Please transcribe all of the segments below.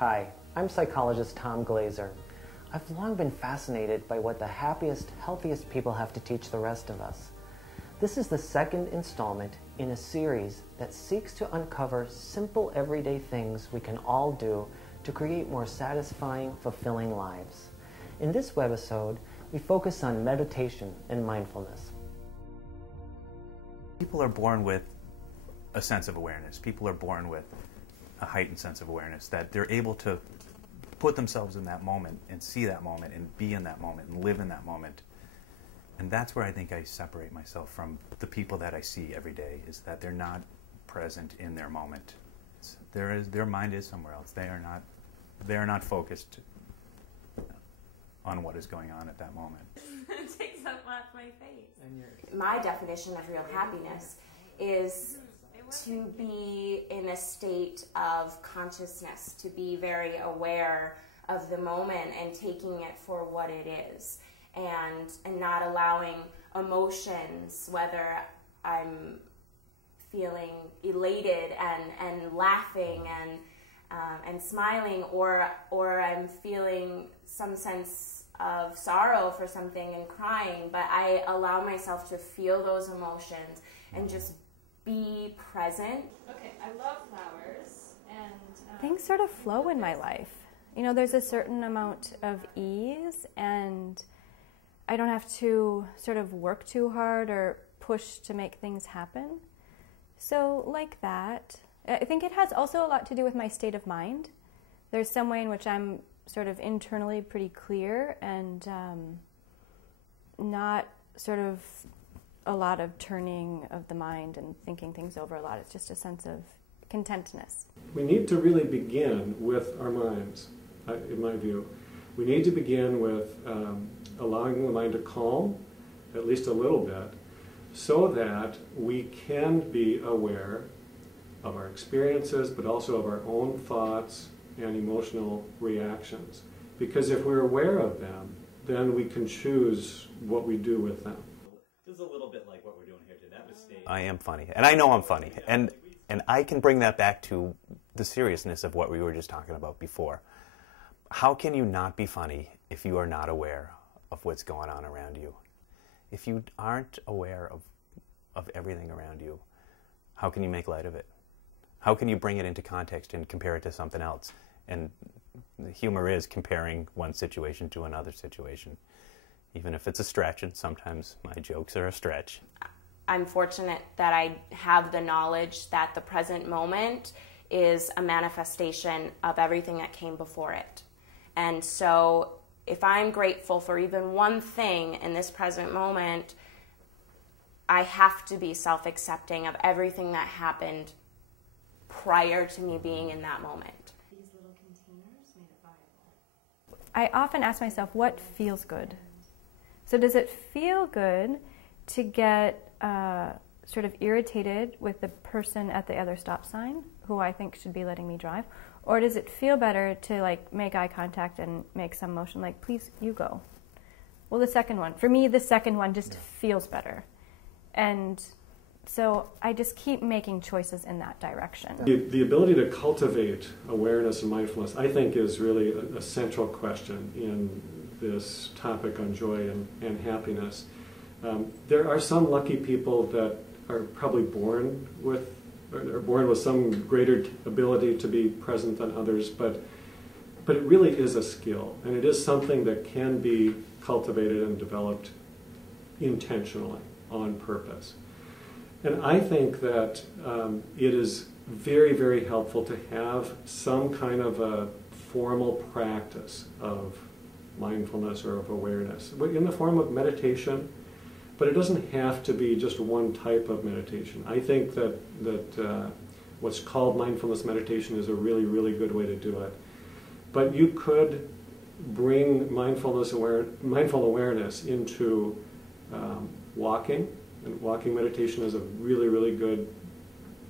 Hi, I'm psychologist Tom Glazer. I've long been fascinated by what the happiest, healthiest people have to teach the rest of us. This is the second installment in a series that seeks to uncover simple everyday things we can all do to create more satisfying, fulfilling lives. In this webisode, we focus on meditation and mindfulness. People are born with a sense of awareness. People are born with a heightened sense of awareness, that they're able to put themselves in that moment and see that moment and be in that moment and live in that moment. And that's where I think I separate myself from the people that I see every day, is that they're not present in their moment. Their mind is somewhere else. They are not focused on what is going on at that moment. It takes up off my face. My definition of real happiness is to be in a state of consciousness, to be very aware of the moment and taking it for what it is, and not allowing emotions, whether I'm feeling elated and laughing and smiling, or I'm feeling some sense of sorrow for something and crying, but I allow myself to feel those emotions and just be present. Okay, I love flowers, and things sort of flow in my life. You know, there's a certain amount of ease, and I don't have to sort of work too hard or push to make things happen. So like that, I think it has also a lot to do with my state of mind. There's some way in which I'm sort of internally pretty clear and not sort of a lot of turning of the mind and thinking things over a lot. It's just a sense of contentness. We need to really begin with our minds, in my view. We need to begin with allowing the mind to calm, at least a little bit, so that we can be aware of our experiences, but also of our own thoughts and emotional reactions. Because if we're aware of them, then we can choose what we do with them. This is a little bit like what we're doing here today. That mistake. I am funny, and I know I'm funny, and I can bring that back to the seriousness of what we were just talking about before. How can you not be funny if you are not aware of what's going on around you? If you aren't aware of everything around you, how can you make light of it? How can you bring it into context and compare it to something else? And the humor is comparing one situation to another situation, even if it's a stretch, and sometimes my jokes are a stretch. I'm fortunate that I have the knowledge that the present moment is a manifestation of everything that came before it. And so if I'm grateful for even one thing in this present moment, I have to be self-accepting of everything that happened prior to me being in that moment. these little containers made it viable. I often ask myself, what feels good? So does it feel good to get sort of irritated with the person at the other stop sign, who I think should be letting me drive? Or does it feel better to like make eye contact and make some motion like, please, you go? Well, the second one. For me, the second one just feels better. And so I just keep making choices in that direction. The ability to cultivate awareness and mindfulness, I think, is really a central question in this topic on joy and happiness. There are some lucky people that are probably born with some greater ability to be present than others, but it really is a skill, and it is something that can be cultivated and developed intentionally, on purpose. And I think that it is very, very helpful to have some kind of a formal practice of mindfulness or of awareness, in the form of meditation, but it doesn't have to be just one type of meditation. I think that what's called mindfulness meditation is a really, really good way to do it. But you could bring mindful awareness into walking, and walking meditation is a really, really good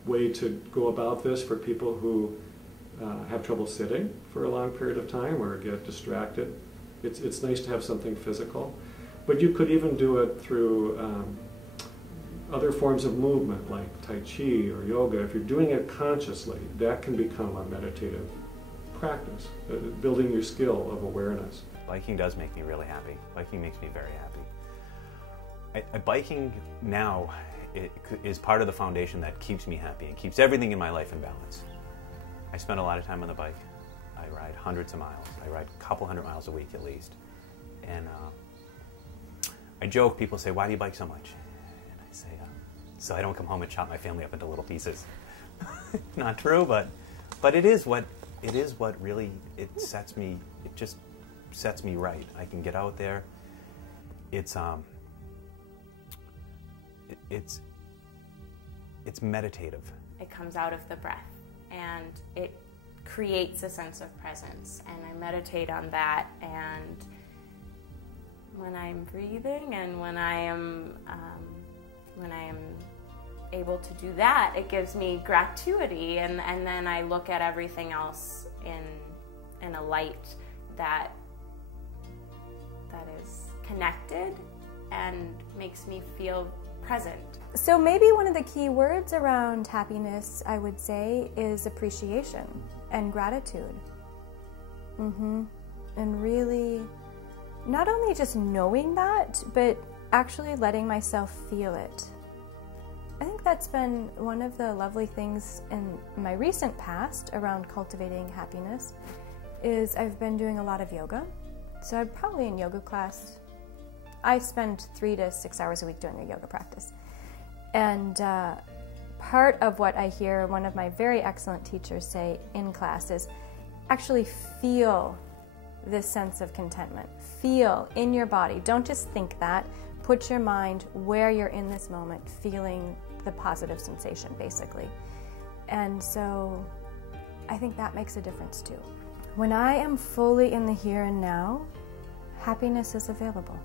way to go about this for people who have trouble sitting for a long period of time or get distracted. It's nice to have something physical. But you could even do it through other forms of movement like Tai Chi or yoga. If you're doing it consciously, that can become a meditative practice, building your skill of awareness. Biking does make me really happy. Biking makes me very happy. Biking now is part of the foundation that keeps me happy and keeps everything in my life in balance. I spend a lot of time on the bike. I ride hundreds of miles. I ride a couple hundred miles a week at least. And I joke, people say, why do you bike so much? And I say, so I don't come home and chop my family up into little pieces. Not true, but it is what really, it just sets me right. I can get out there. It's meditative. It comes out of the breath, and it creates a sense of presence, and I meditate on that. And when I'm breathing and when I am able to do that, it gives me gratuity, and then I look at everything else in a light that is connected and makes me feel present. So maybe one of the key words around happiness, I would say, is appreciation and gratitude. And really, not only just knowing that, but actually letting myself feel it. I think that's been one of the lovely things in my recent past around cultivating happiness is I've been doing a lot of yoga. So I'm probably in yoga class. I spend 3 to 6 hours a week doing a yoga practice. And part of what I hear one of my very excellent teachers say in class is actually feel this sense of contentment. Feel in your body. Don't just think that. Put your mind where you're in this moment, feeling the positive sensation, basically. And so I think that makes a difference too. When I am fully in the here and now, happiness is available.